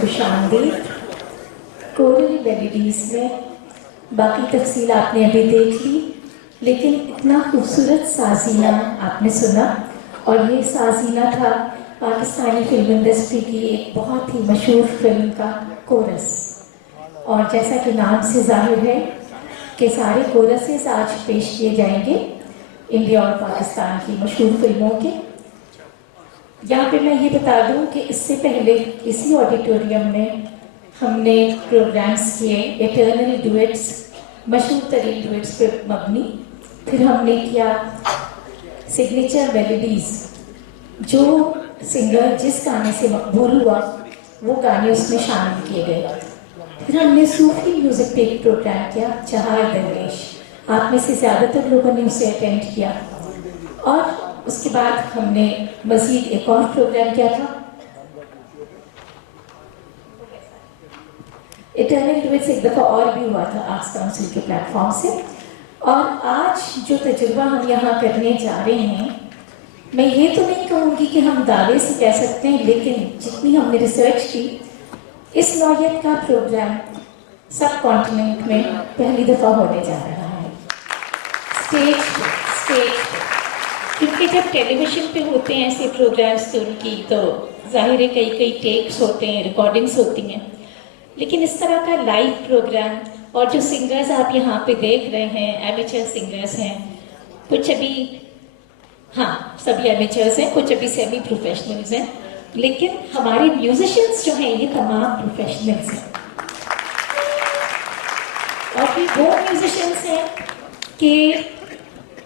खुशामदीद। Coral melodies में बाकी तफसील आपने अभी देख ली, लेकिन इतना खूबसूरत साजीना आपने सुना, और ये साजीना था पाकिस्तानी फिल्म इंडस्ट्री की एक बहुत ही मशहूर फिल्म का कोरस। और जैसा कि नाम से जाहिर है कि सारे कोरसेस आज पेश किए जाएंगे इंडिया और पाकिस्तान की मशहूर फिल्मों के। यहाँ पे मैं ये बता दूँ कि इससे पहले इसी ऑडिटोरियम में हमने प्रोग्राम्स किए इटर्नल डुएट्स, मशहूर तरीन डुएट्स पे मबनी। फिर हमने किया सिग्नेचर मेलोडीज, जो सिंगर जिस गाने से मकबूल हुआ वो गाने उसमें शामिल किए गए। फिर हमने सूफी म्यूजिक पे एक प्रोग्राम किया चहार दरवेश, आप में से ज़्यादातर लोगों ने उसे अटेंड किया। और उसके बाद हमने मजीद एक और प्रोग्राम किया था इटर्नल डुएट्स, एक दफ़ा और भी हुआ था आर्ट्स काउंसिल के प्लेटफॉर्म से। और आज जो तजुर्बा हम यहाँ करने जा रहे हैं, मैं ये तो नहीं कहूँगी कि हम दावे से कह सकते हैं, लेकिन जितनी हमने रिसर्च की, इस नौयत का प्रोग्राम सब कॉन्टिनेंट में पहली दफ़ा होने जा रहा है स्टेज। क्योंकि जब टेलीविज़न पे होते हैं ऐसे प्रोग्राम्स तो उनकी तो जाहिर है कई टेक्स होते हैं, रिकॉर्डिंग्स होती हैं, लेकिन इस तरह का लाइव प्रोग्राम और जो सिंगर्स आप यहाँ पे देख रहे हैं एमेचर सिंगर्स हैं, कुछ अभी, हाँ सभी एमेचर्स हैं, कुछ अभी सेमी प्रोफेशनल्स हैं, लेकिन हमारे म्यूजिशियंस जो हैं ये तमाम प्रोफेशनल्स हैं। और फिर वो म्यूजिशियंस हैं कि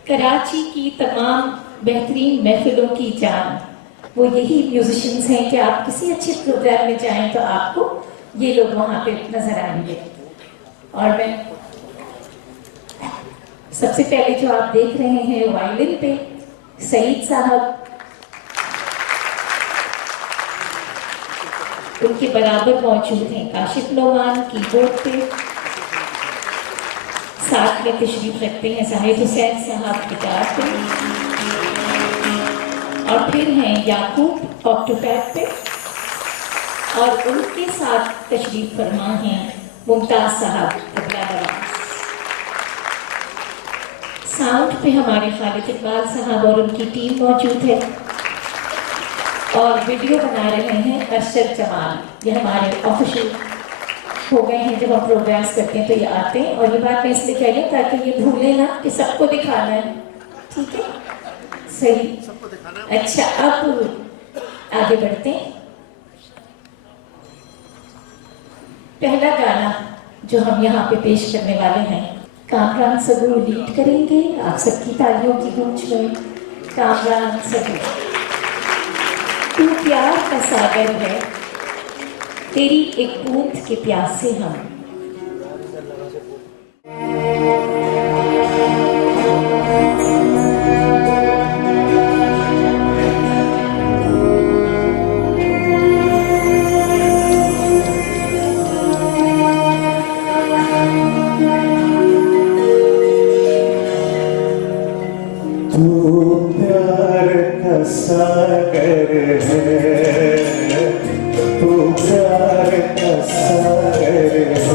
कराची की तमाम बेहतरीन महफिलों की जान वो यही म्यूजिशियंस हैं कि आप किसी अच्छे प्रोग्राम में जाएं तो आपको ये लोग वहाँ पे नजर आएंगे। और मैं सबसे पहले जो आप देख रहे हैं वायलिन पे सईद साहब, उनके बराबर मौजूद हैं काशिफ नोमान कीबोर्ड पे, साथ में तशरीफ रखते हैं जाहिद हुसैन साहब गिटार पे, और फिर हैं याकूब ऑक्टोपैड पे, और उनके साथ तशरीफ फरमा हैं मुमताज साहब तबला नवाज। साउंड पे हमारे खालिद इकबाल साहब और उनकी टीम मौजूद है, और वीडियो बना रहे हैं अरशद जमाल। ये हमारे ऑफिशियल हो गए हैं, जब हम प्रोग्राम्स करते हैं तो ये आते हैं। और ये बात मैं इसलिए कह रही हूँ ताकि ये भूले ना कि सबको दिखाना है, ठीक है? सही, अच्छा अब आगे बढ़ते हैं। पहला गाना जो हम यहाँ पे पेश करने वाले हैं, कामरान सबू लीड करेंगे। आप सबकी तालियों की गूंज में कामरान सबू। तू प्यार का सागर है, तेरी एक बूंद के प्यासे हम। सागर है, तू प्यार का सागर है।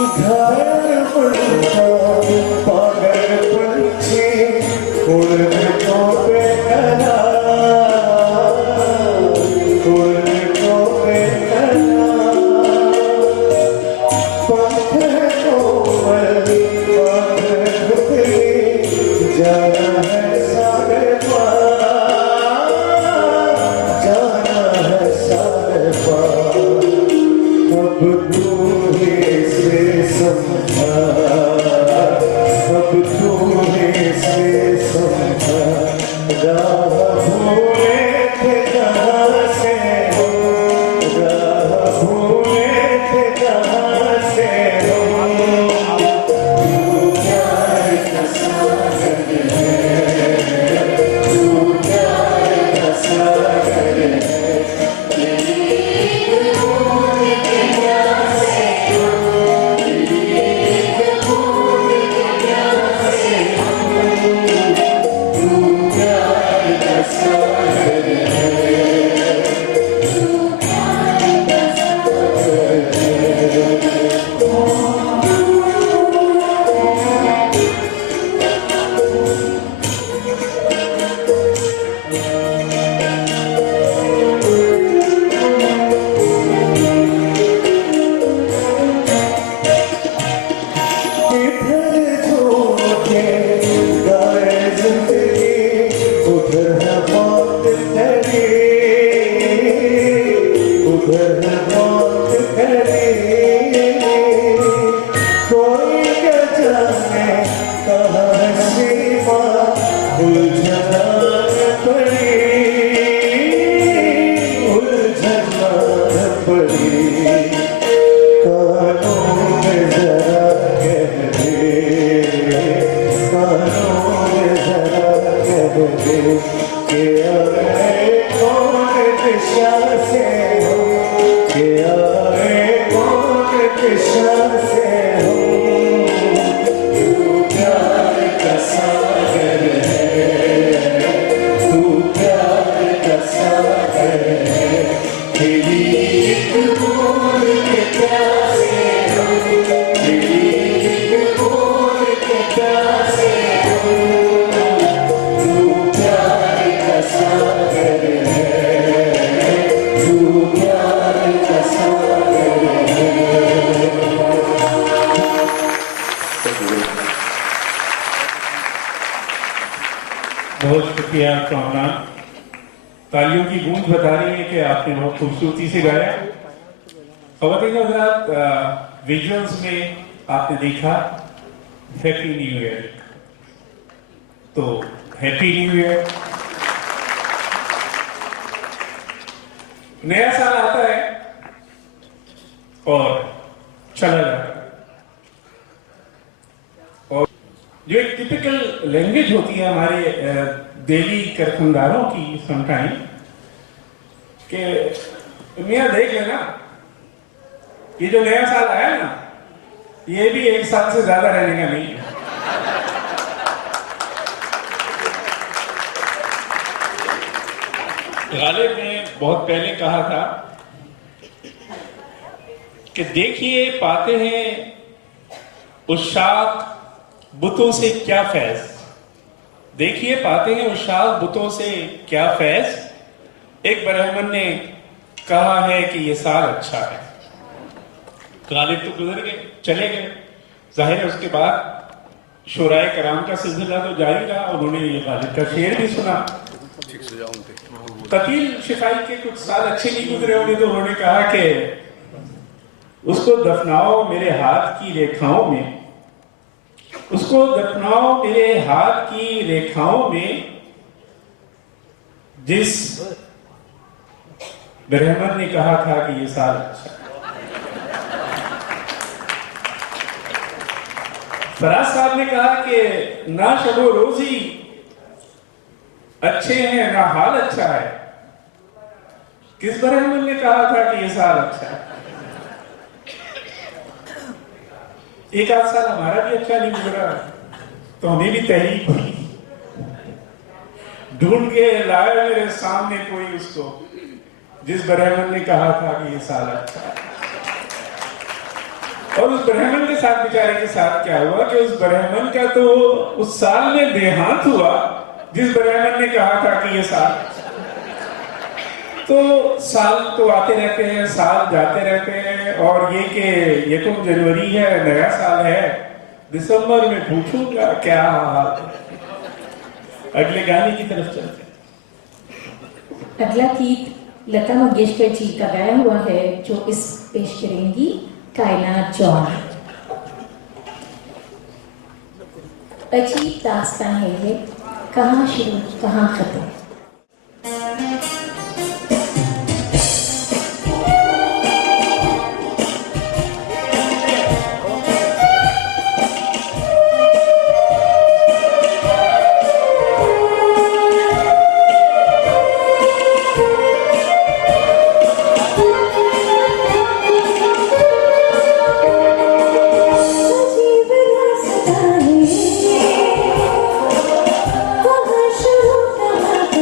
घायल पंछा पागल पंछी उड़ने को बेकरार, उड़ने को बेकरार। पंख है कोमल पंख धुतली जाना है सारे पार, जाना है सारे पार। अब तू ही से समझा, अब तू ही से समझा। राह भूले थे कहाँ से हम, राह भूले थे कहाँ से हम। तू प्यार का सागर है, तू प्यार का सागर है। बहुत शुक्रिया कामरान। तालियों की गूंज बता रही है कि आपने बहुत खूबसूरती से गाया। ख़वातीन हज़रात, विजुअल्स में आपने देखा हैप्पी न्यू ईयर, तो हैप्पी न्यू ईयर। नया साल आता है और चला जाता है, और जो एक टिपिकल लैंग्वेज होती है हमारे दिल्ली करखंदारों की समटाइम, कि मियाँ देख लेना ये जो नया साल आया ना, ये भी एक साल से ज्यादा रहने का नहीं है। गालिब ने बहुत पहले कहा था कि देखिए पाते हैं उशाक बुतों से क्या फैज, देखिए पाते हैं उशाक बुतों से क्या फैज। एक ब्राह्मण ने कहा है कि ये साल अच्छा है। गालिब तो गुजर गए, चले गए, जाहिर है उसके बाद शुराए कराम का सिलसिला तो जारी रहा। उन्होंने ये गालिब का शेर भी सुना। कतील शिफाई के कुछ साल अच्छे नहीं गुजरे होंगे, तो उन्होंने कहा कि उसको दफनाओ मेरे हाथ की रेखाओं में, उसको दफनाओ मेरे हाथ की रेखाओं में, जिस ब्राह्मण ने कहा था कि ये साल अच्छा। फराज साहब ने कहा कि ना शबो रोजी अच्छे हैं ना हाल अच्छा है। किस ब्राह्मण ने कहा था कि ये साल अच्छा है? एक आध साल हमारा भी अच्छा नहीं गुजरा तो हमें भी तहरीक हुई, ढूंढ के लाया मेरे सामने कोई उसको जिस ब्राह्मण ने कहा था कि ये साल अच्छा है। और उस ब्राह्मण के साथ बेचारे के साथ क्या हुआ कि उस ब्राह्मण का तो उस साल में देहांत हुआ जिस ब्राह्मण ने कहा था कि ये साल। तो साल तो आते रहते हैं, साल जाते रहते हैं, और ये कि ये तो जनवरी है, नया साल है, दिसंबर में पूछूंगा क्या हाल है। अगले गाने की तरफ चलते हैं। अगला गीत लता मंगेशकर जी का गाया हुआ है जो इस पेश करेंगी कायनात जॉन। अजीब दास्तां है ये, कहाँ शुरू कहाँ खत्म। कहाँ शुरू कहाँ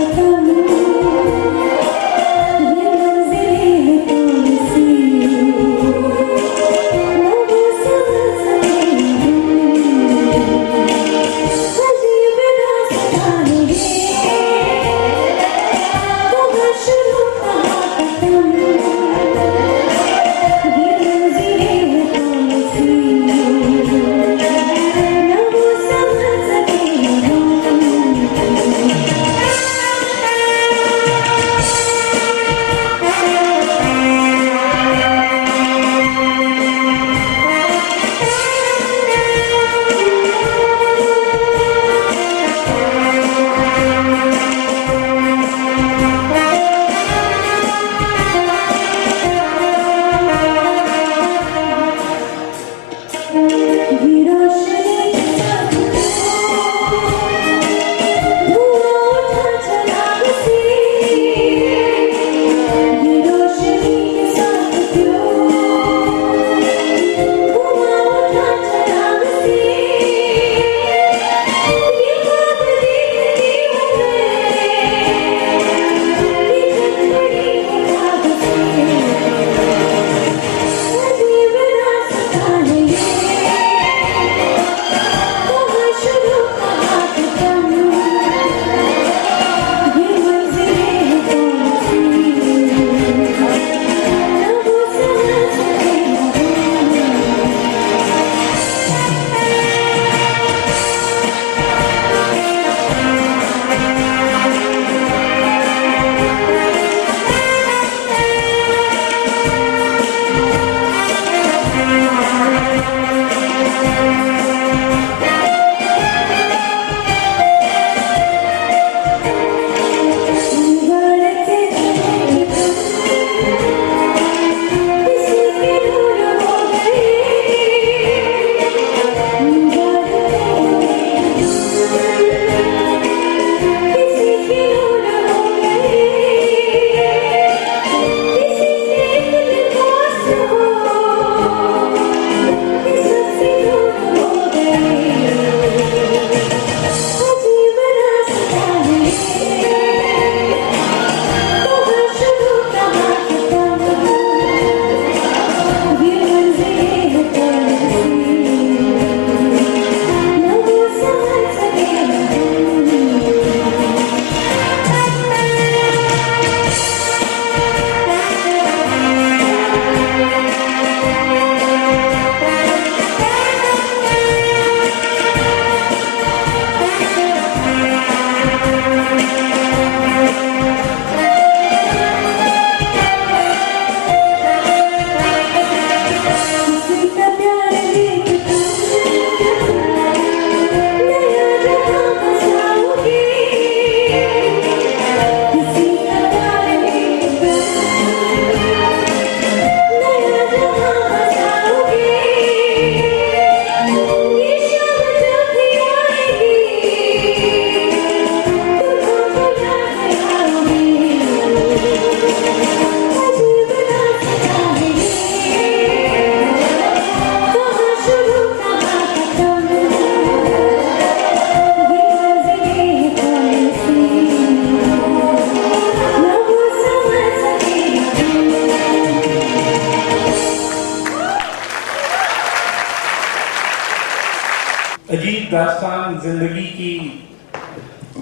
अजीब दास्तान जिंदगी की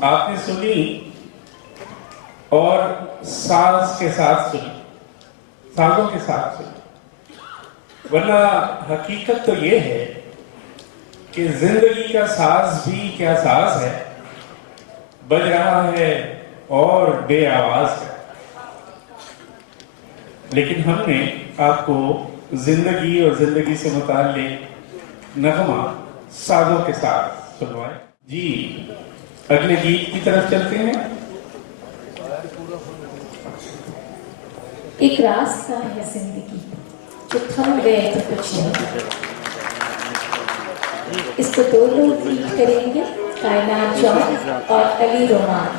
आपने सुनी और साज के साथ सुनी, साजों के साथ सुनी, वरना हकीकत तो ये है कि जिंदगी का साज भी क्या साज है, बज रहा है और बेआवाज है। लेकिन हमने आपको जिंदगी और जिंदगी से मुताल्लिक नगमा साजों के साथ सुनवाए। जी, अगले गीत की तरफ चलते हैं। एक रास्ता है जिंदगी जो थम गए तो कुछ नहीं। इसको दो लोग लीड करेंगे, कायनात जॉन और अली रोमान।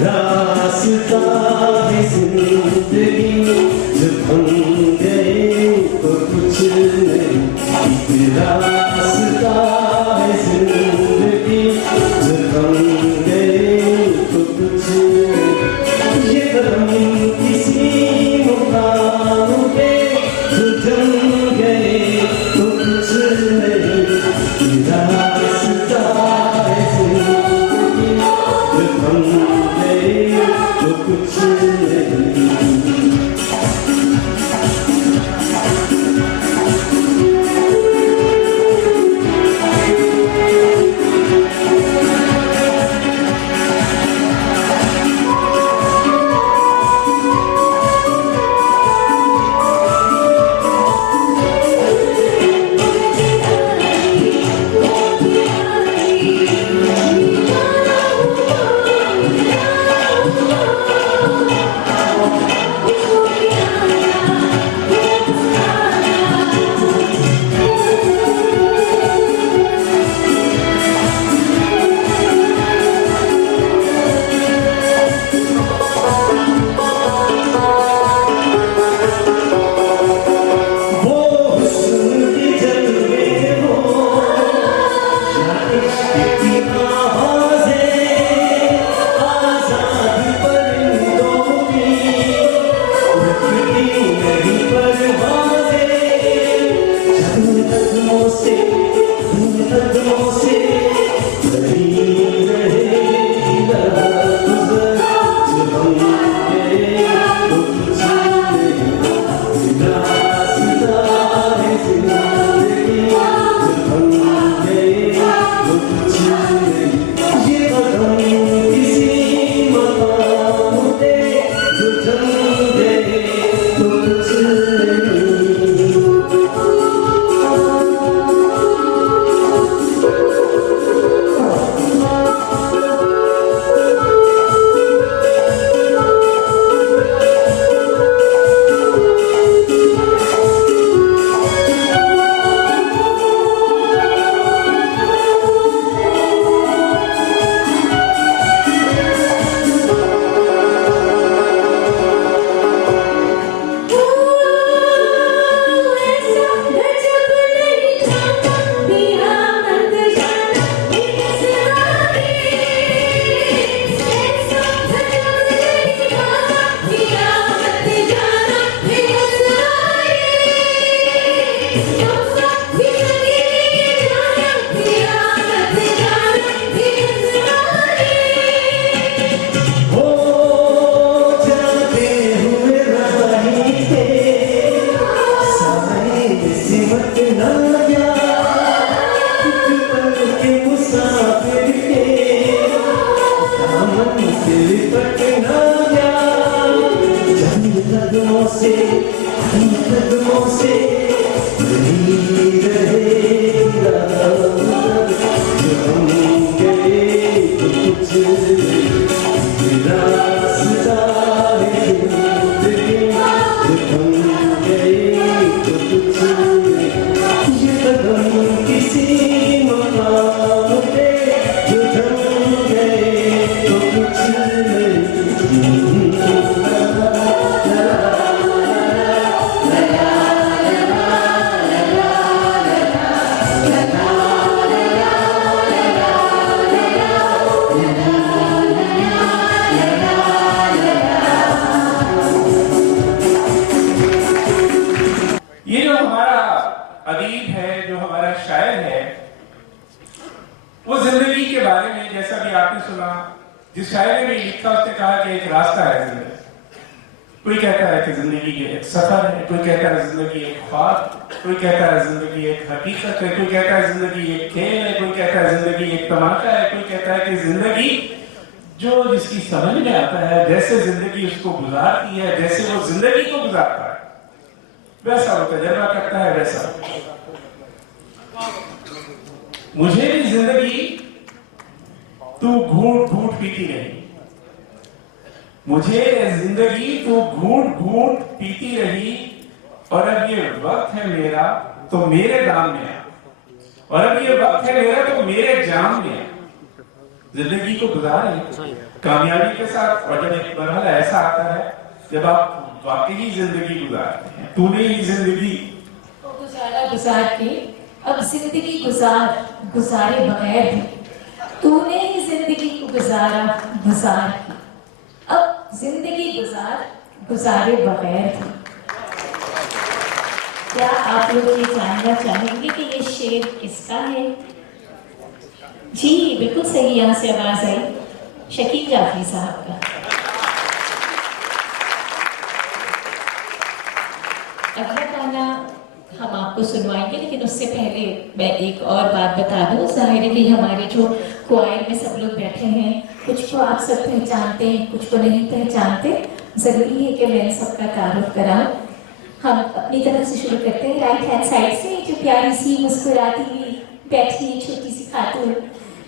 रास्ता है जिंदगी जो थम गए तो कुछ नहीं। एक रास्ता है जिंदगी जो थम गए तो कुछ नहीं। ये कदम किसी मुकाम पे जो जम गए तो कुछ नहीं। ये रास्ता है जिंदगी जो थम गए तो कुछ नहीं। बारे में जैसा भी आपने सुना, जिस शायरी में लिखा उसने कहा कि एक रास्ता है जिंदगी। कोई कहता है कि जिंदगी एक सफर है, कोई कहता है जिंदगी एक ख्वाब, कोई कहता है जिंदगी एक हकीकत है, कोई कहता है जिंदगी एक खेल है, कोई कहता है जिंदगी एक तमाशा है, कोई कहता है कि जिंदगी जो जिसकी समझ में आता है, जैसे जिंदगी उसको गुजारती है, जैसे वो जिंदगी को गुजारता है वैसा वो तजर्बा करता है, वैसा। मुझे भी जिंदगी तू घूंट घूंट पीती रही, मुझे जिंदगी तू घूंट घूंट पीती रही, और अब ये वक्त है मेरा तो मेरे दाम में आ, और अब ये वक्त है मेरा तो मेरे जाम में आ। जिंदगी को गुजारें कामयाबी के साथ, और जब एक मरहला ऐसा आता है जब आप वाकई जिंदगी गुजारते हैं, तूने ही जिंदगी तो गुजारा गुजार के अब जिंदगी गुजारे बगैर भी, तूने ही जिंदगी को गुजारा गुजार के अब जिंदगी गुजारे बगैर भी। क्या आप लोग ये जानना चाहेंगे कि ये शेर किसका है? जी बिल्कुल सही, यहाँ से आवाज आई, शकील जाफरी साहब का। अगला गाना हम आपको सुनवाएंगे, लेकिन उससे पहले मैं एक और बात बता दूं। जाहिर है कि हमारे जो क्वायर में सब लोग बैठे हैं, कुछ को आप सब पहचानते हैं, कुछ को नहीं पहचानते। जरूरी है कि मैं सबका तारुफ कराऊं। हम अपनी तरफ से शुरू करते हैं, राइट हैंड साइड से। जो प्यारी सी मुस्कुराती हुई बैठी है छोटी सी खातून,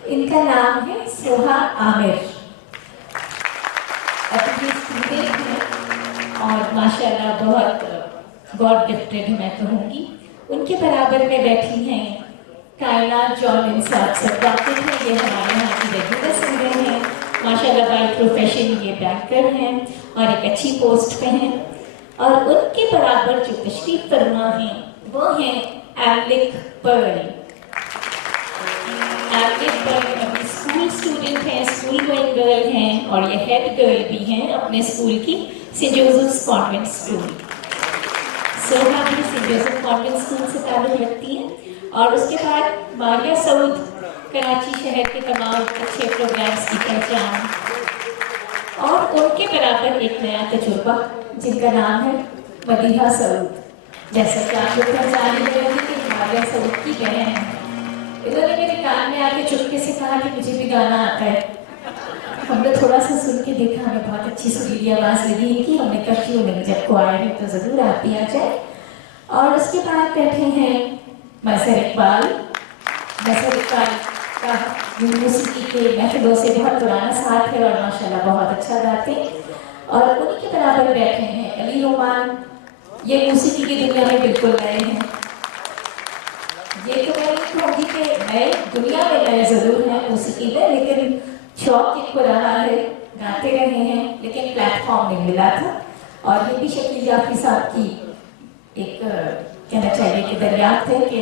इनका नाम है सोहा आमिर। अभी स्टूडेंट हैं और माशाल्लाह बहुत गॉड गिफ्टेड मैं कहूँगी। उनके बराबर में बैठी हैं कायनात जॉन, इनसे आप सब वाकिफ हैं, ये हमारे यहाँ की रेगुलर सिंगर हैं। माशाल्लाह बाय प्रोफेशन ये बैंकर हैं और एक अच्छी पोस्ट पे हैं। और उनके बराबर जो तशरीफ फरमा हैं वो हैं एलिक पर्ल। एलिक पर्ल अपनी स्कूल स्टूडेंट हैं, स्कूल गोइंग गर्ल हैं, और ये हेड गर्ल भी हैं अपने स्कूल की, Saint Joseph's convent school. Soha भी सेंट जोसेफ कॉन्वेंट स्कूल से ताल्लुक रखती हैं। और उसके बाद मारिया सऊद, कराची शहर के तमाम अच्छे प्रोग्राम्स की पहचान। और उनके बराबर एक नया तजुर्बा जिनका नाम है मदीहा सऊद। जैसा कि आप लोग पहचान ही रहे कि मारिया सऊद की बहन है। इन्होंने मेरे कान में आके चुपके से कहा कि मुझे भी गाना आता है। हमने थोड़ा सा सुन के देखा, हमें बहुत अच्छी सुरीली आवाज़ लगी इनकी। हमने कहा क्यों नहीं, जब को आए हैं तो ज़रूर आप भी आ जाए। और उसके बाद बैठे हैं मज़हर इकबाल। मज़हर इकबाल का यूनिवर्सिटी के महफिलों से बहुत पुराना साथ है और माशाल्लाह बहुत अच्छा गाते हैं। और उन्हीं के बराबर बैठे हैं अली रोमान। ये मौसीकी की दुनिया में बिल्कुल नए हैं। ये तो मैं नहीं कहूँगी कि नए, दुनिया में नए ज़रूर हैं मौसीकी में, लेकिन शौक इनको रहा है, गाते रहे हैं, लेकिन प्लेटफॉर्म नहीं मिला था। और ये भी शकील जाफरी साहब की एक कहना चाहिए कि दरियाफ्त है कि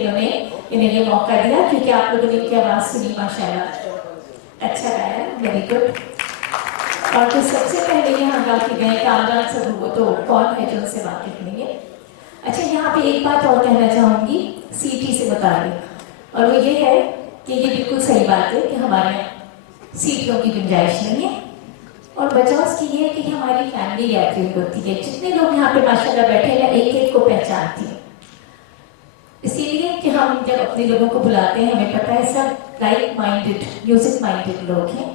इन्हें ये मौका दिया, क्योंकि आप लोगों ने इनकी आवाज़ सुनी, माशाल्लाह अच्छा गाया, वेरी गुड। और जो सबसे पहले यहाँ गा के गए कामरान सब, वो तो कौन है जो उनसे वाकिफ नहीं है। अच्छा, यहाँ पे एक बात और कहना चाहूँगी सीटी से मुताबिक, और वो ये है कि ये बिल्कुल सही बात है कि हमारे यहाँ सीटों की गुंजाइश नहीं है। और वजह उसकी ये है कि हमारी फैमिली गैदरिंग होती है। जितने लोग यहाँ पे माशाल्लाह बैठे हैं, एक एक को पहचानती है। इसीलिए कि हम जब अपने लोगों को बुलाते हैं, हमें पता है सब लाइक माइंडेड, म्यूजिक माइंडेड लोग हैं।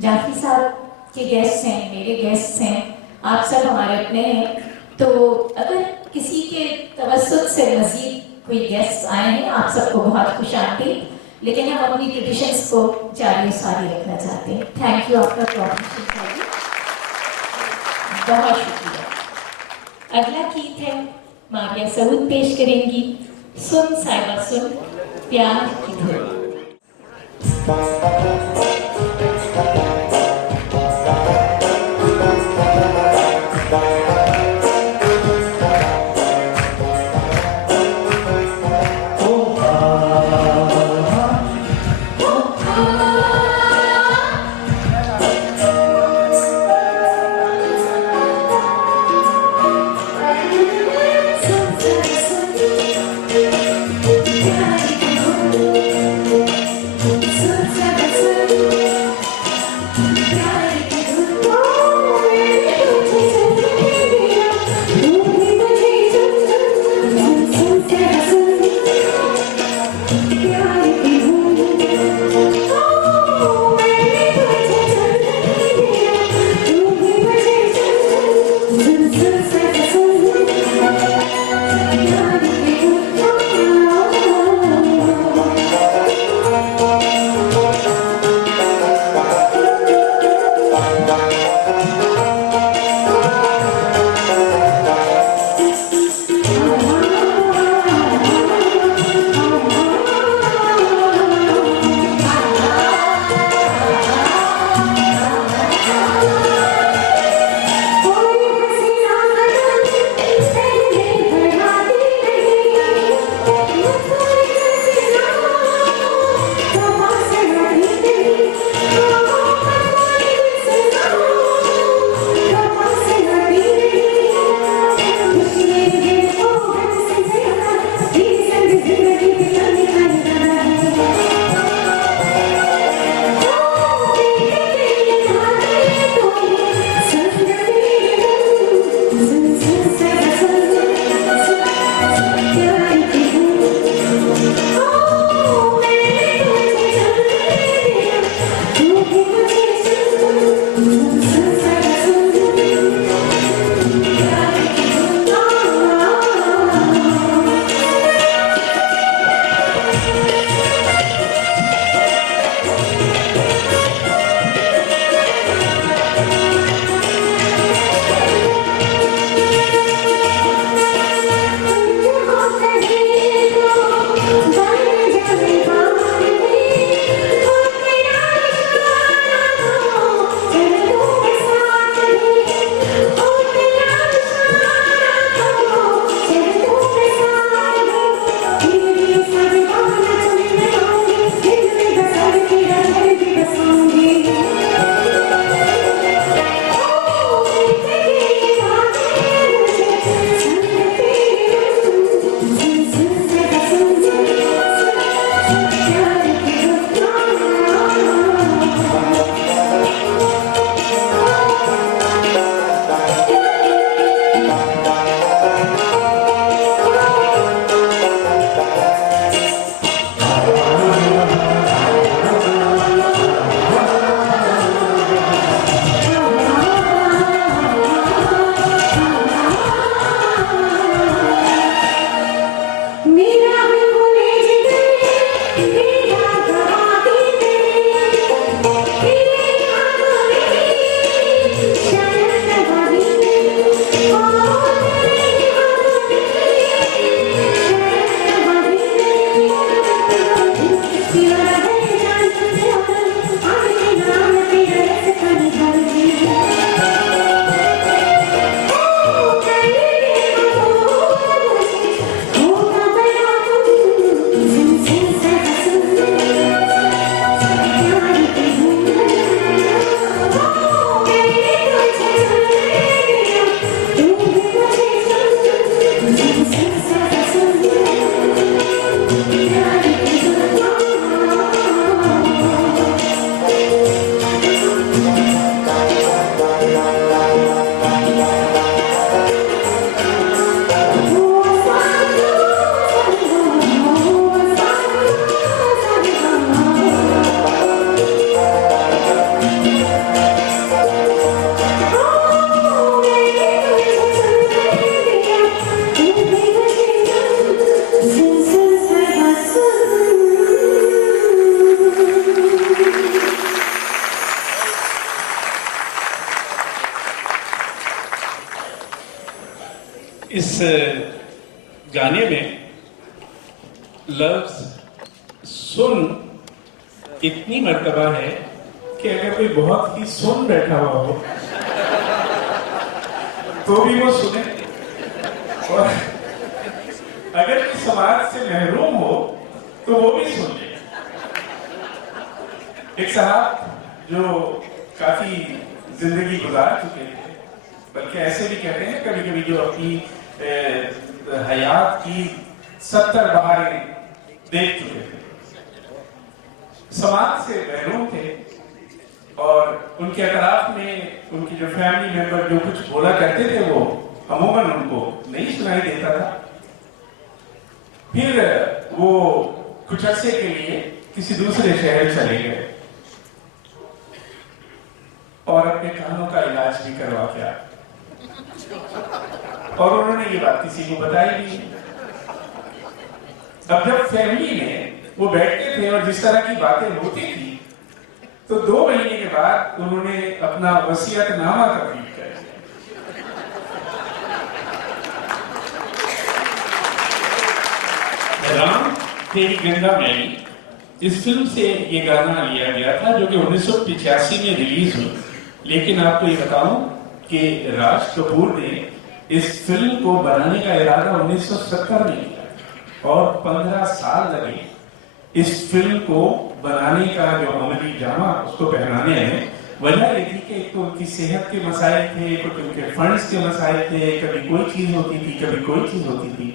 जाफरी साहब के गेस्ट हैं, मेरे गेस्ट हैं, आप सब हमारे अपने हैं। तो अगर किसी के तवज्जुह से मजीद कोई गेस्ट आए हैं, आप सबको बहुत खुशामदीद। लेकिन हम अपनी ट्रेडिशंस को जारी सारी रखना चाहते हैं। थैंक यू आपका कोऑपरेशन के लिए, बहुत शुक्रिया। अगला गीत है मारिया सऊद पेश करेंगी, सुन साहिबा सुन, प्यार की धुन। Sun, इस गाने में लफ्ज सुन इतनी मर्तबा है कि अगर कोई बहुत ही सुन बैठा हुआ हो तो भी वो सुने, और अगर कोई समाज से महरूम हो तो वो भी सुन ले। एक साहब जो काफी जिंदगी गुजार चुके थे, बल्कि ऐसे भी कहते हैं कभी कभी, जो अपनी हयात की 70 बहारें देख चुके थे, समाज से महरूम थे, और उनके अतराफ में उनकी जो फैमिली मेंबर जो कुछ बोला करते थे वो अमूमन उनको नहीं सुनाई देता था। फिर वो कुछ अर्से के लिए किसी दूसरे शहर चले गए और अपने कानों का इलाज भी करवा के आए, और उन्होंने ये बात किसी को बताई नहीं। अब जब फैमिली में वो बैठते थे और जिस तरह की बातें होती थी, तो 2 महीने के बाद उन्होंने अपना वसीयतनामा कंप्लीट कर दिया। राम तेरी गंगा मैली, इस फिल्म से ये गाना लिया गया था जो कि 1985 में रिलीज हुई। लेकिन आपको ये बताऊं कि राज कपूर ने इस फिल्म को बनाने का इरादा 1970 में किया और 15 साल लगे इस फिल्म को बनाने का जो अमली जामा उसको पहनाने में। वजह ये थी कि एक तो उनकी सेहत के मसाइल थे, कुछ उनके फंड्स के मसाइल थे, कभी कोई चीज होती थी, कभी कोई चीज होती थी।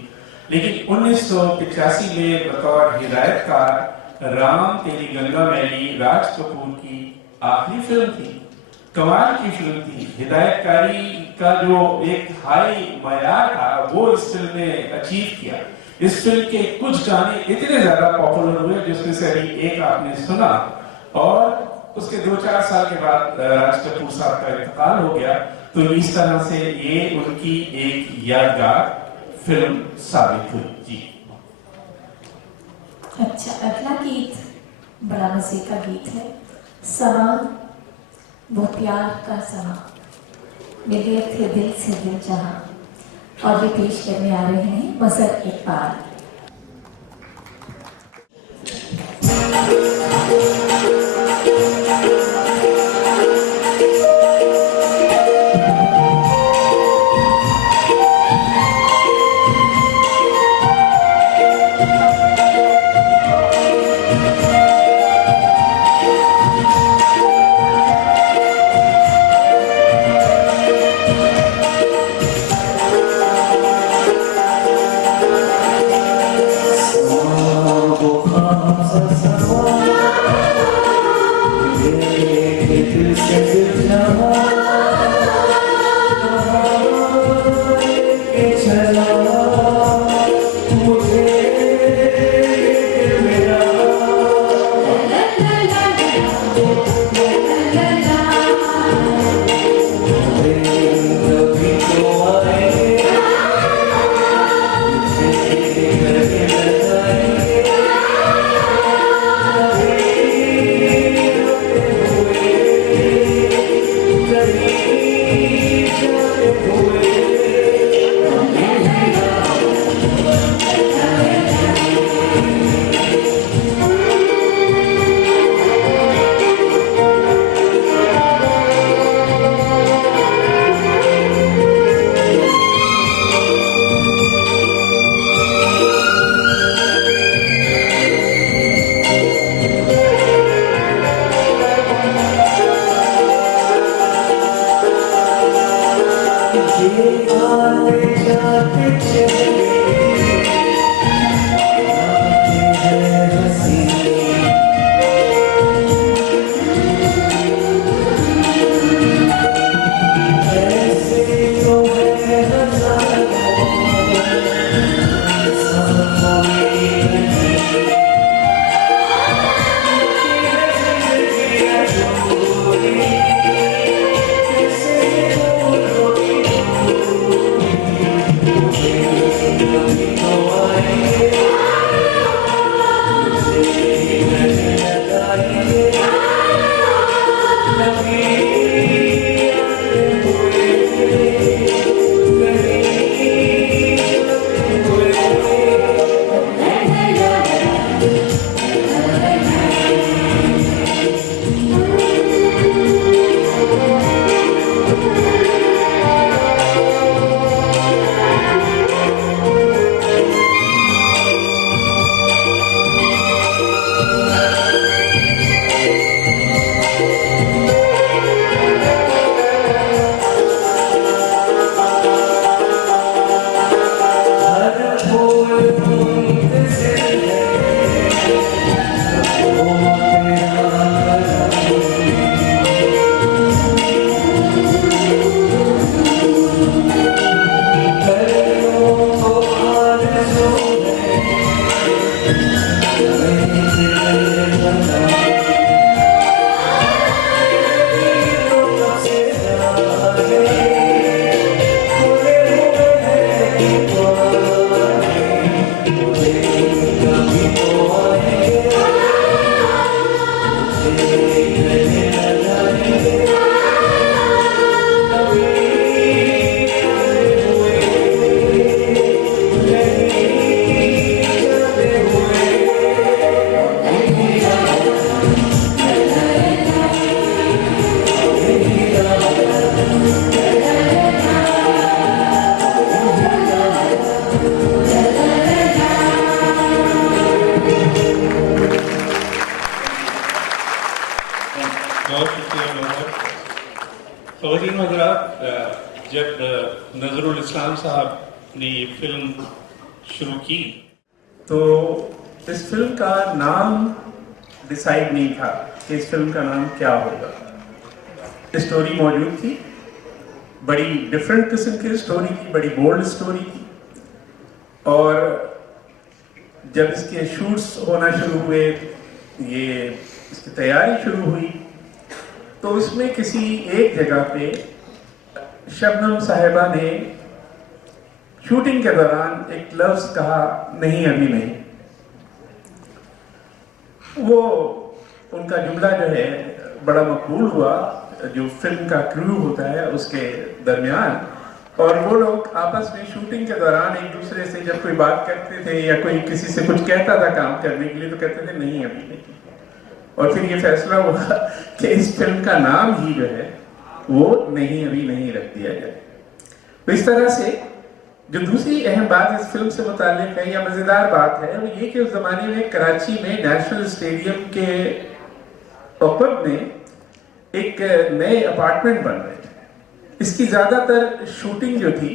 लेकिन 1985 में बतौर हिदायतकार राम तेरी गंगा मैली राज कपूर की आखिरी फिल्म थी, कमाल की फिल्म थी। हिदायतकारी का जो एक हाई मयार था वो इस फिल्म ने अचीव किया। इस फिल्म के कुछ गाने इतने ज्यादा पॉपुलर हुए जिसमें से अभी एक आपने सुना, और उसके 2-4 साल के बाद राज कपूर साहब का इंतकाल हो गया। तो इस तरह से ये उनकी एक यादगार फिल्म साबित हुई। जी अच्छा, अगला गीत बड़ा मजे का गीत है, समा वो प्यार का समा, मिले थे दिल से दिल जहां, और ये पेश करने आ रहे हैं मजहर इकबाल। नजरुल इस्लाम साहब ने ये फिल्म शुरू की, तो इस फिल्म का नाम डिसाइड नहीं था कि इस फिल्म का नाम क्या होगा। स्टोरी मौजूद थी, बड़ी डिफरेंट किस्म की स्टोरी थी, बड़ी बोल्ड स्टोरी थी। और जब इसके शूट्स होना शुरू हुए, ये इसकी तैयारी शुरू हुई, तो उसमें किसी एक जगह पे शबनम साहिबा ने शूटिंग के दौरान एक लफ्ज कहा, नहीं अभी नहीं। वो उनका जुमला जो है बड़ा मकबूल हुआ जो फिल्म का क्रू होता है उसके दरमियान, और वो लोग आपस में शूटिंग के दौरान एक दूसरे से जब कोई बात करते थे या कोई किसी से कुछ कहता था काम करने के लिए, तो कहते थे नहीं अभी नहीं। और फिर ये फैसला हुआ कि इस फिल्म का नाम ही जो है वो नहीं अभी नहीं रख दिया जाए। तो इस तरह से जो दूसरी अहम बात इस फिल्म से मुताल्लिक है या मज़ेदार बात है वो ये कि उस ज़माने में कराची में नेशनल स्टेडियम के ऊपर में एक नए अपार्टमेंट बन रहे थे। इसकी ज़्यादातर शूटिंग जो थी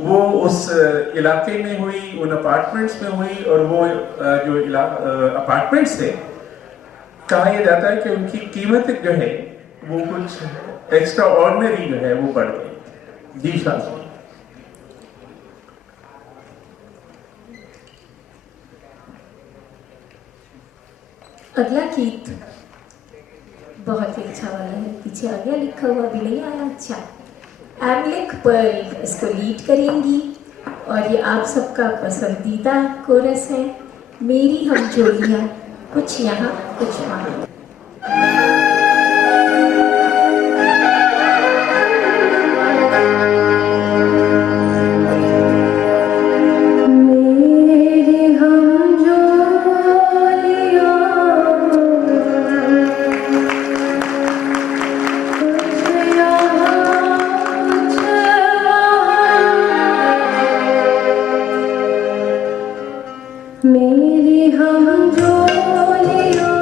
वो उस इलाके में हुई, उन अपार्टमेंट्स में हुई, और वो जो अपार्टमेंट्स थे, कहा यह जाता है कि उनकी कीमत जो है वो कुछ एक्स्ट्रा ऑर्डिनरी जो है वो बढ़ गई। जी शाह अगला गीत बहुत ही अच्छा वाला है, पीछे आ गया लिखा हुआ भी नहीं आया। अच्छा, एमलेक पर्ल इसको लीड करेंगी और ये आप सबका पसंदीदा कोरस है, मेरी हम जोड़ियाँ कुछ यहाँ कुछ वहाँ। मेरी हम जोलियां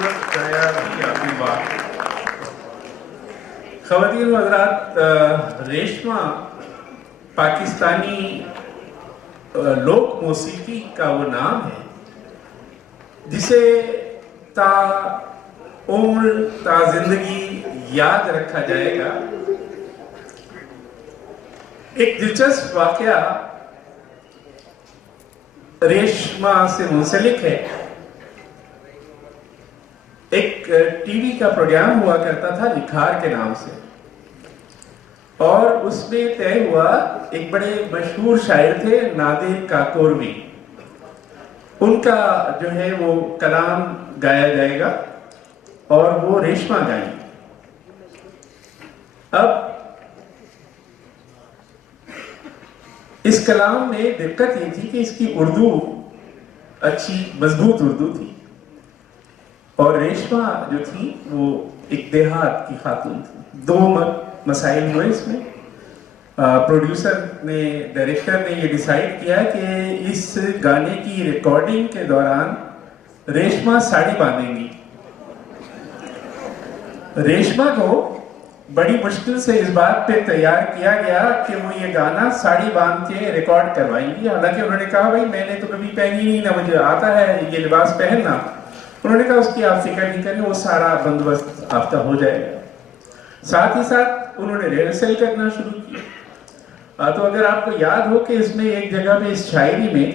खूबसूरत गाया भी आपने बात। ख़वातीन व हज़रात, रेशमा पाकिस्तानी लोक मौसीकी का वो नाम है जिसे ता उम्र ता जिंदगी याद रखा जाएगा। एक दिलचस्प वाकया रेशमा से मुंसलिक है। एक टीवी का प्रोग्राम हुआ करता था लिखार के नाम से, और उसमें तय हुआ एक बड़े मशहूर शायर थे नादिर काकोरवी, उनका जो है वो कलाम गाया जाएगा और वो रेशमा गाएंगी। अब इस कलाम में दिक्कत ये थी कि इसकी उर्दू अच्छी मजबूत उर्दू थी, और रेशमा जो थी वो एक देहात की खातून थी। दो मसाइल हुए इसमें। प्रोड्यूसर ने, डायरेक्टर ने ये डिसाइड किया कि इस गाने की रिकॉर्डिंग के दौरान रेशमा साड़ी बांधेंगी। रेशमा को बड़ी मुश्किल से इस बात पे तैयार किया गया कि वो ये गाना साड़ी बांध के रिकॉर्ड करवाएंगी। हालांकि उन्होंने कहा भाई मैंने तो कभी पहनी नहीं, ना मुझे आता है ये लिबास पहनना। उन्होंने कहा उसकी आप फिक्र नहीं करें, वो सारा बंदोबस्त आपका हो जाएगा। साथ ही साथ उन्होंने रिहर्सल करना शुरू किया। तो अगर आपको याद हो कि इसमें एक जगह पे इस शायरी में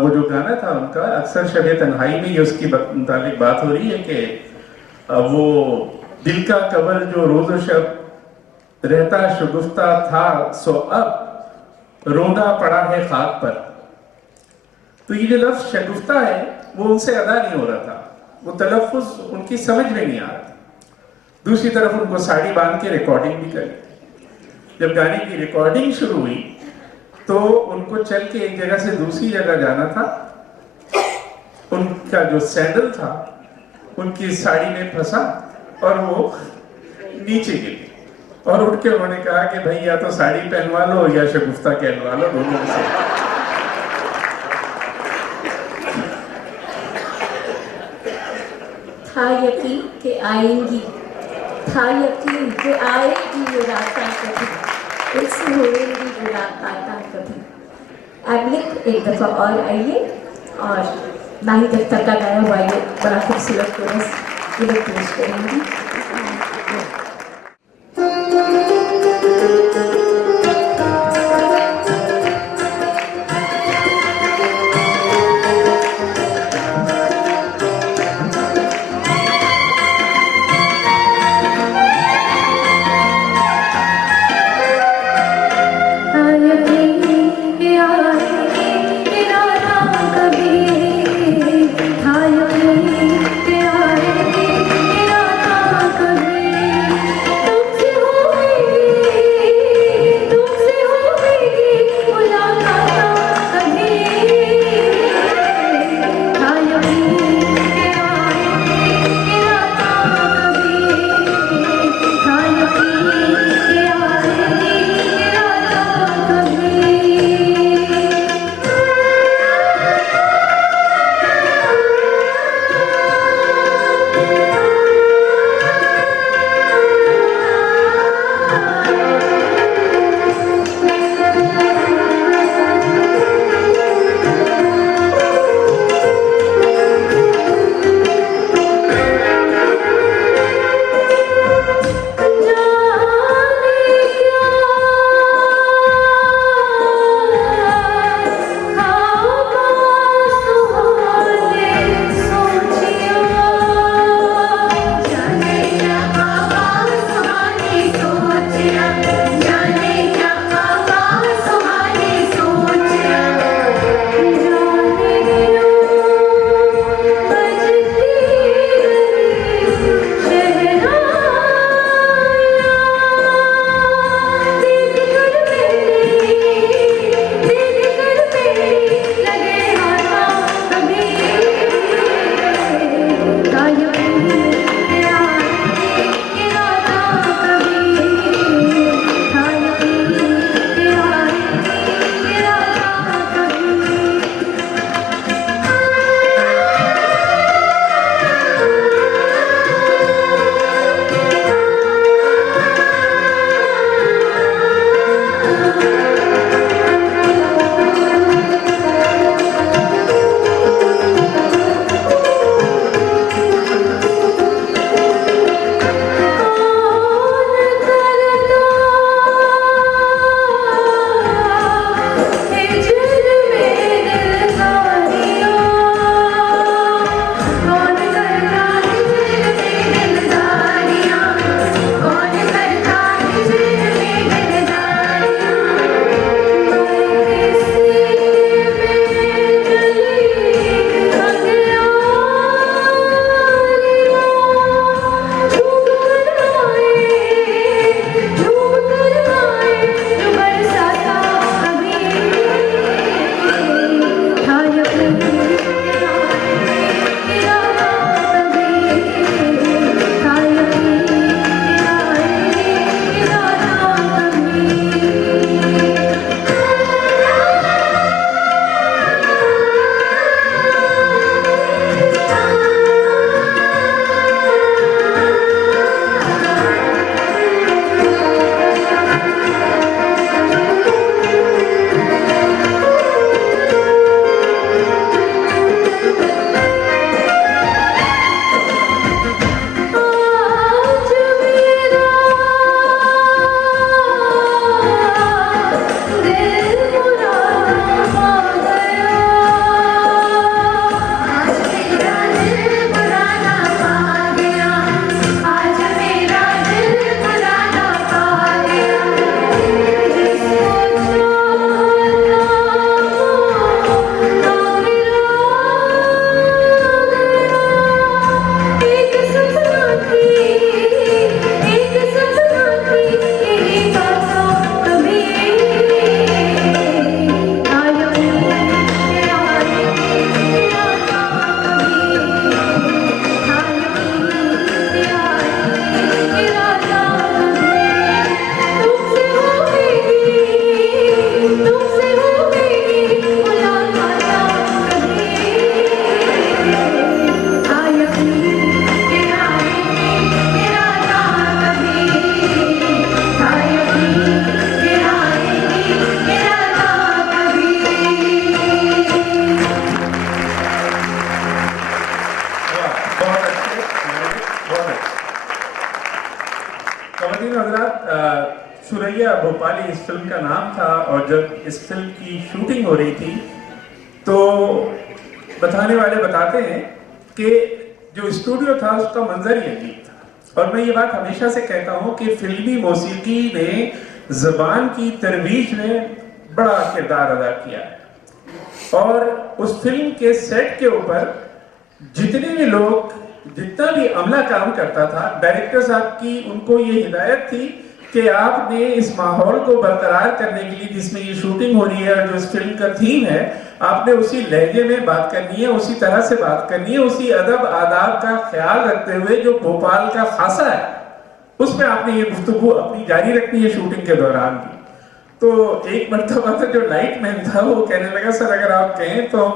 वो जो गाना था उनका, अक्सर शब तन्हाई में ये उसकी मुताबिक बात हो रही है कि वो दिल का कबर जो रोज़ शब रहता शगुफ्ता था, सो अब रोना पड़ा है खाक पर। तो ये जो लफ्ज शगुफ्ता है वो उनसे अदा नहीं हो रहा था, वो तलफ़ुज़ उनकी समझ में नहीं आ रहा था। दूसरी तरफ उनको साड़ी बांध के रिकॉर्डिंग भी करी। जब गाने की रिकॉर्डिंग शुरू हुई तो उनको चल के एक जगह से दूसरी जगह जाना था। उनका जो सैंडल था उनकी साड़ी में फंसा और वो नीचे गिरी, और उठ के उन्होंने कहा कि भाई या तो साड़ी पहनवा लो या शगुफ्ता कहलवा लो, दोनों में से। था यकीन कि आएंगी, था यकीन कि आएगी ये रास्ता कभी, इससे होएगी मुलाकात कभी। एबलिक एक दफ़ा और आइए, और नाहिद अख्तर का गाया हुआ ये बड़ा खूबसूरत कोरस ये लोग पेश करेंगी। कभी इंडिया भोपाली इस फिल्म का नाम था, और जब इस फिल्म की शूटिंग हो रही थी तो बताने वाले बताते हैं कि जो स्टूडियो था उसका मंजर ही अजीब था। और मैं ये बात हमेशा से कहता हूँ कि फिल्मी मौसीकी ने ज़बान की तरवीज में बड़ा किरदार अदा किया है। और उस फिल्म के सेट के ऊपर जितने भी लोग, जितना भी अमला काम करता था, डायरेक्टर साहब की उनको ये हिदायत थी कि आपने इस माहौल को बरकरार करने के लिए जिसमें ये शूटिंग हो रही है और जो इस फिल्म का थीम है, आपने उसी लहजे में बात करनी है, उसी तरह से बात करनी है, उसी अदब आदाब का ख्याल रखते हुए जो भोपाल का खासा है उसमें आपने ये गुफ्तगू अपनी जारी रखनी है शूटिंग के दौरान भी। तो एक मरतबा तो जो लाइट मैन था वो कहने लगा, सर अगर आप कहें तो हम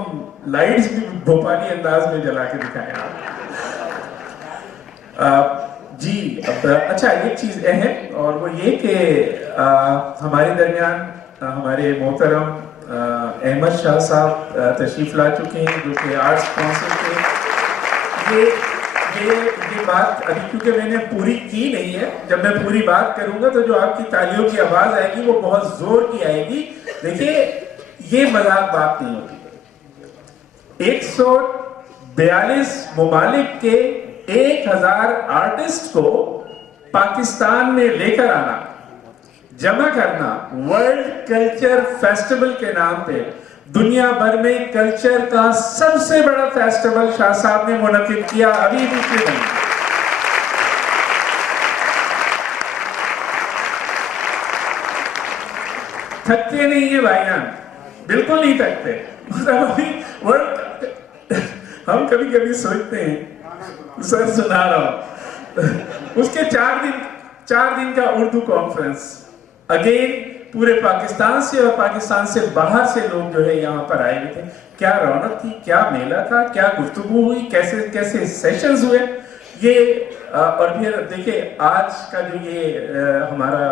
लाइट्स भी भोपाली अंदाज में जला के दिखाएं आप। जी अब अच्छा, एक चीज अहम और वो ये कि हमारे दरमियान हमारे मोहतरम अहमद शाह साहब तशरीफ ला चुके हैं, जो कि आर्ट्स काउंसिल के। ये बात अभी क्योंकि मैंने पूरी की नहीं है, जब मैं पूरी बात करूंगा तो जो आपकी तालियों की आवाज आएगी वो बहुत जोर की आएगी। देखिए ये मजाक बात नहीं होती। 142 ममालिक के 1000 आर्टिस्ट को पाकिस्तान में लेकर आना, जमा करना, वर्ल्ड कल्चर फेस्टिवल के नाम पे दुनिया भर में कल्चर का सबसे बड़ा फेस्टिवल शाह साहब ने मुनक्किद किया, अभी दूसरे नहीं। थकते नहीं है भाईजान, बिल्कुल नहीं थकते। मतलब अभी वर्ल्ड, हम कभी कभी सोचते हैं, सर सुना रहा हूं, उसके 4 दिन का उर्दू कॉन्फ्रेंस, अगेन पूरे पाकिस्तान से और पाकिस्तान से बाहर से लोग जो है यहाँ पर आए हुए थे। क्या रौनक थी, क्या मेला था, क्या गुफ्तगू हुई, कैसे कैसे सेशंस हुए ये। और फिर देखिए आज का जो ये हमारा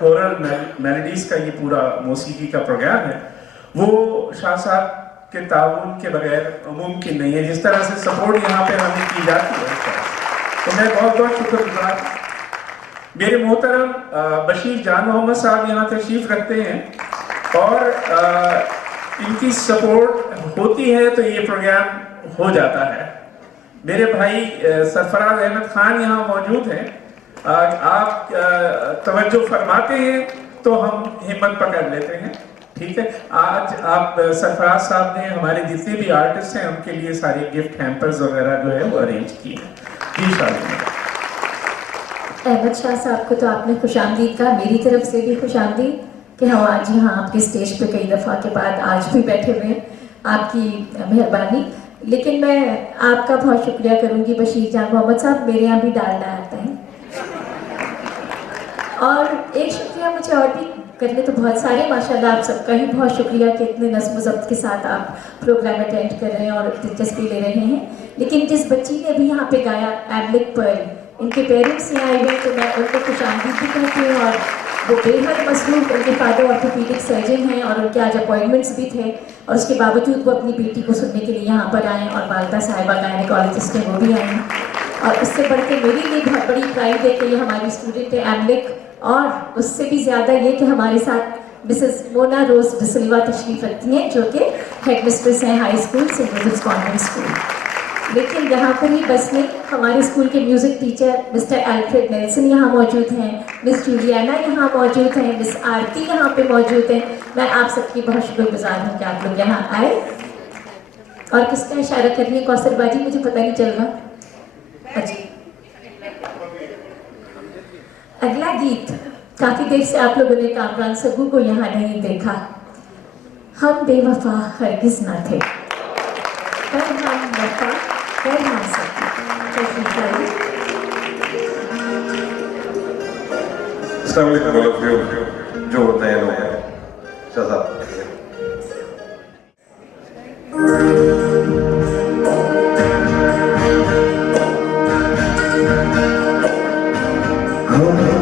कोरल मेलोडीज का ये पूरा मौसीकी का प्रोग्राम है, वो शाह साहब के ताउन के बगैर मुमकिन नहीं है। जिस तरह से सपोर्ट यहाँ पे हमें की जाती है, तो मैं बहुत बहुत शुक्रगुजार। मेरे मोहतरम बशीर जान मोहम्मद साहब यहाँ तशरीफ रखते हैं और इनकी सपोर्ट होती है तो ये प्रोग्राम हो जाता है। मेरे भाई सरफराज अहमद खान यहाँ मौजूद हैं। आप तवज्जो फरमाते हैं तो हम हिम्मत पकड़ लेते हैं, ठीक है। आज आप सरफराज साहब ने हमारे जितने भी आर्टिस्ट हैं उनके लिए सारे गिफ्ट हैम्पर्स वगैरह जो है वो अरेंज किए हैं। जी शादी अहमद शाह साहब को तो आपने खुशामदीद कहा, मेरी तरफ से भी खुशामदीद कि हम आज यहाँ आपके स्टेज पे कई दफ़ा के बाद आज भी बैठे हुए हैं, आपकी मेहरबानी। लेकिन मैं आपका बहुत शुक्रिया करूँगी बशीर जान मोहम्मद साहब, मेरे यहाँ भी डालना आता है। और एक शुक्रिया मुझे और भी करने तो बहुत सारे, माशाल्लाह आप सबका ही बहुत शुक्रिया कि इतने नज़्म ज़ब्त के साथ आप प्रोग्राम अटेंड कर रहे हैं और दिलचस्पी ले रहे हैं। लेकिन जिस बच्ची ने अभी यहाँ पे गाया एमलिक पर, इनके पेरेंट्स यहाँ आए हुए तो मैं उनको खुशामदीद भी कहती हूँ। और वो बेहद मसरूफ़, उनके फादर ऑर्थोपीडिक सर्जन हैं और उनके आज अपॉइंटमेंट्स भी थे, और उसके बावजूद वो अपनी बेटी को सुनने के लिए यहाँ पर आए। और वालदा साहिबा गायनेकोलॉजिस्ट हैं, वो भी आए हैं। और उससे बढ़ के मेरे लिए बहुत बड़ी प्राइड है कि ये हमारी स्टूडेंट है एमलिक, और उससे भी ज़्यादा ये कि हमारे साथ मिसेस मोना रोज डिसिल्वा तशरीफ रखती हैं, जो कि हेड मिस्ट्रेस हैं high school Saint Joseph's convent school. लेकिन यहाँ पर ही बस में हमारे स्कूल के music teacher mister Alfred Nelson यहाँ मौजूद हैं, मिस जूलियाना यहाँ मौजूद हैं, मिस आरती यहाँ पे मौजूद हैं। मैं आप सबकी बहुत शुक्रगुजार हूँ कि आप लोग यहाँ आए। और किसका इशारा कर रही है कौसर बाजी, मुझे पता नहीं चल रहा। अच्छा, अगला गीत, काफ़ी देर से आप लोगों ने कामरान सगू को यहाँ नहीं देखा। हम बेवफा हरगिज़ ना थे, पर हम वफा कर ना सके। अस्सलाम वालेकुम ऑल ऑफ यू, जो होते हैं लोग सजा। हमको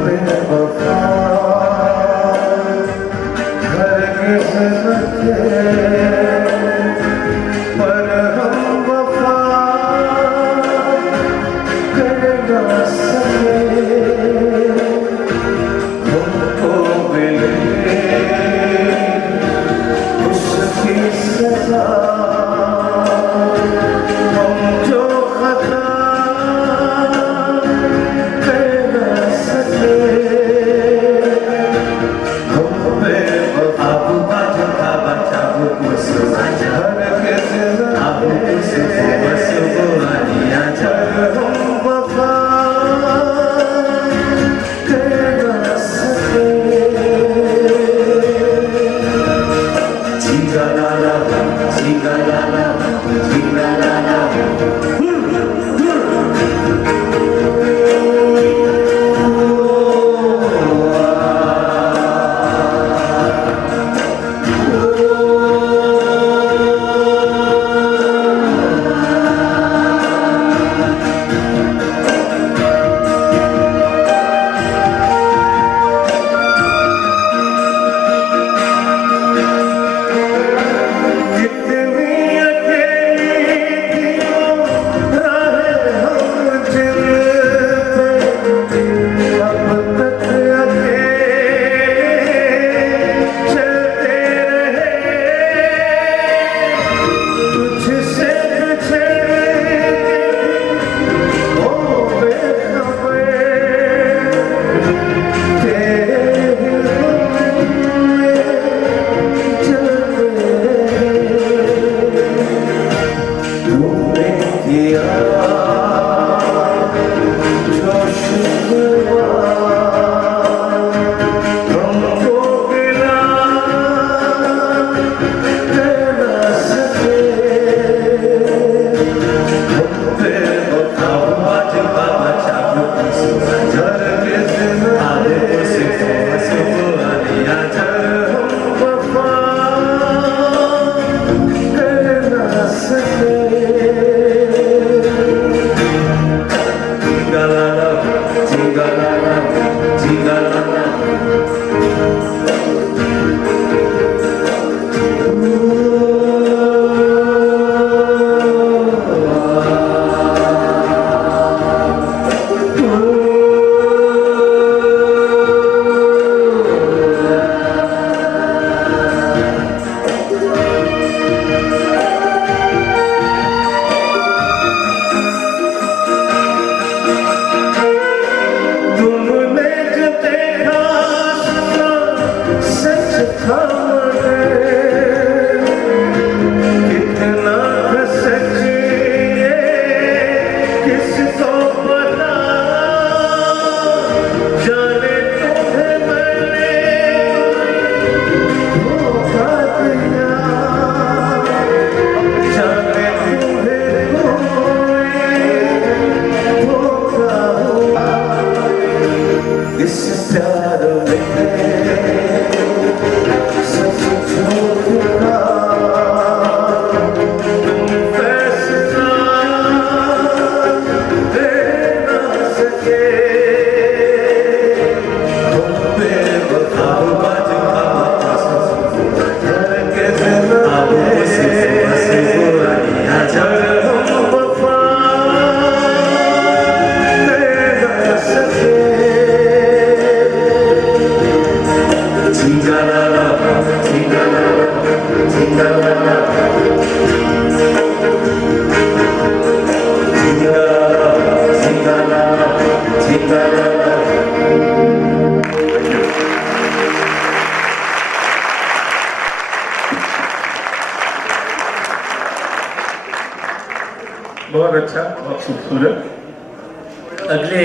बहुत अच्छा, बहुत खूबसूरत। अगले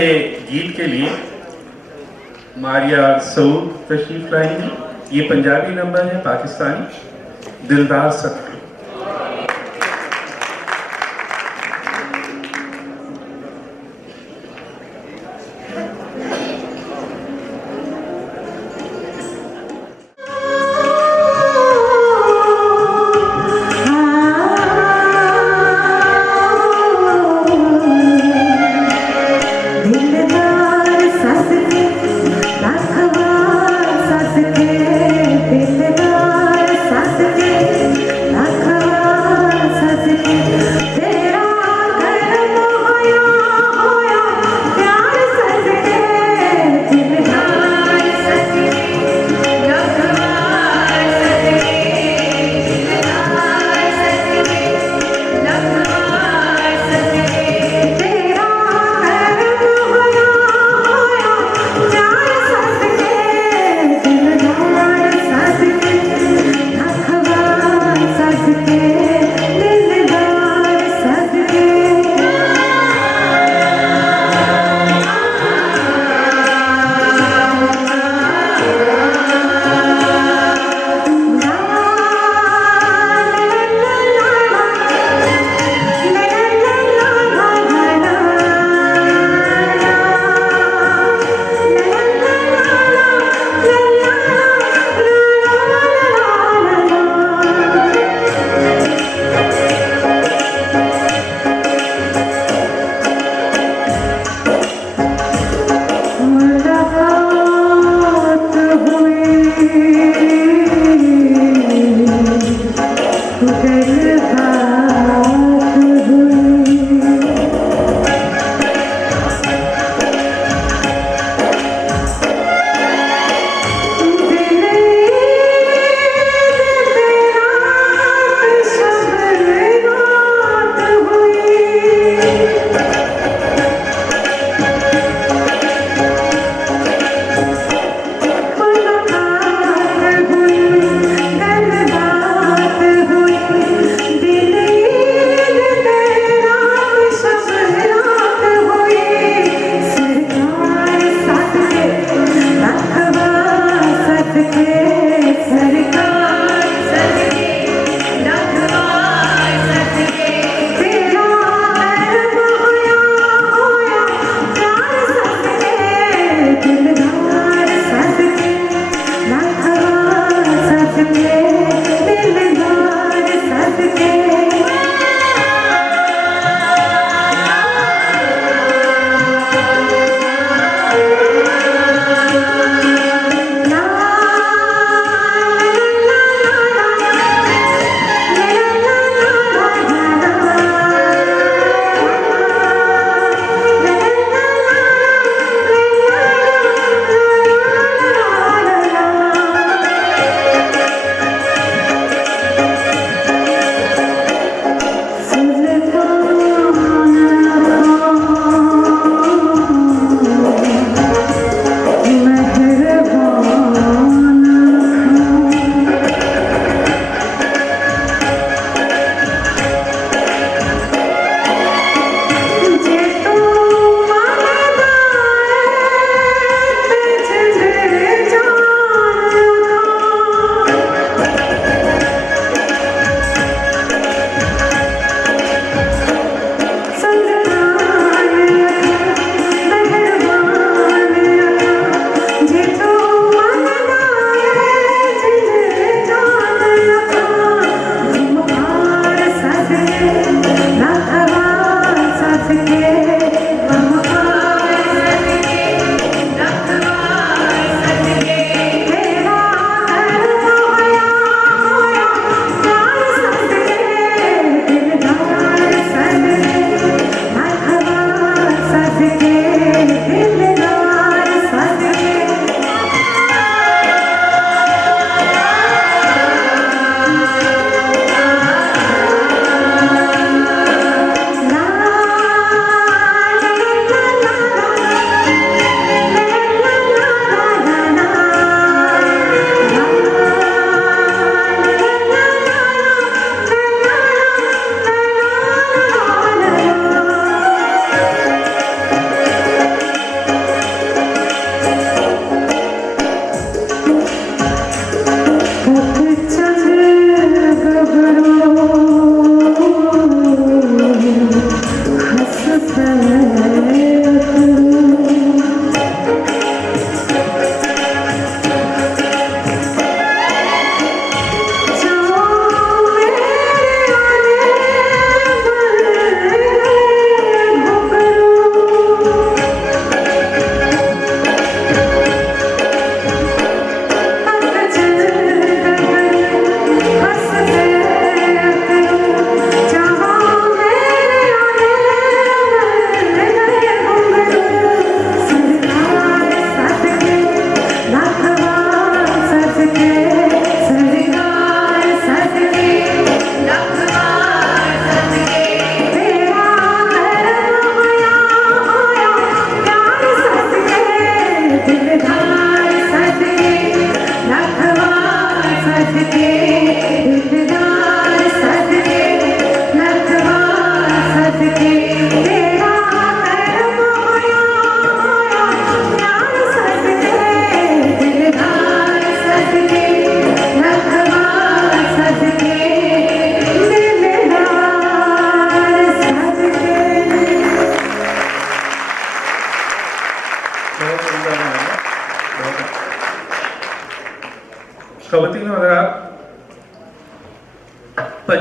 गीत के लिए मारिया सऊद तशरीफ लाएंगी। ये पंजाबी नंबर है, पाकिस्तानी, दिलदार सत्य। दिलदार सस के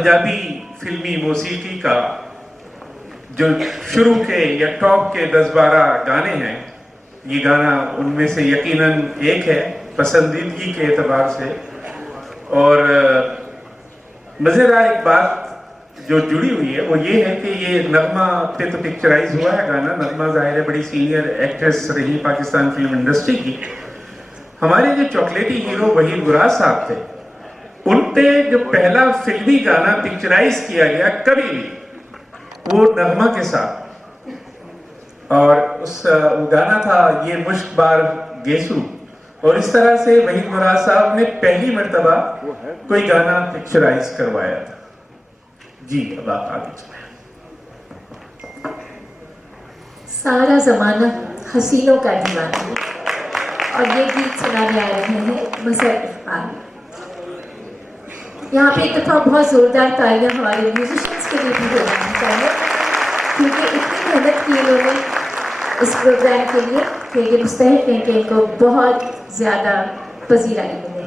पंजाबी फिल्मी मौसीकी का जो शुरू के या टॉप के 10-12 गाने हैं, ये गाना उनमें से यकीनन एक है पसंदीदगी के एतबार से। और मज़ेदार एक बात जो जुड़ी हुई है वो ये है कि ये नगमा पे तो पिक्चराइज हुआ है गाना। नगमा ज़ाहिर है बड़ी सीनियर एक्ट्रेस रही पाकिस्तान फिल्म इंडस्ट्री की। हमारे जो चॉकलेटी हीरो वहीद गुराज साहब थे, उन पे जो पहला फिल्मी गाना पिक्चराइज किया गया कभी भी, वो नगमा के साथ, और उस गाना था ये मुश्क बार गेसू। और इस तरह से वहीद गुराज साहब ने पहली मर्तबा कोई गाना पिक्चराइज करवाया था। जी अब आप आगे चलें। सारा जमाना हसीनों का दीवाना है, और ये गीत सुनाने आ रहे हैं मुसर इकबाल। यहाँ पे एक दफ़ा बहुत ज़ोरदार तालियां हमारे म्यूजिशियंस के लिए भी हो जानी चाहिए, क्योंकि इतनी मेहनत की इन्होंने इस प्रोग्राम के लिए कि ये मुस्तहिक है कि इनको बहुत ज़्यादा पजीराई मिले।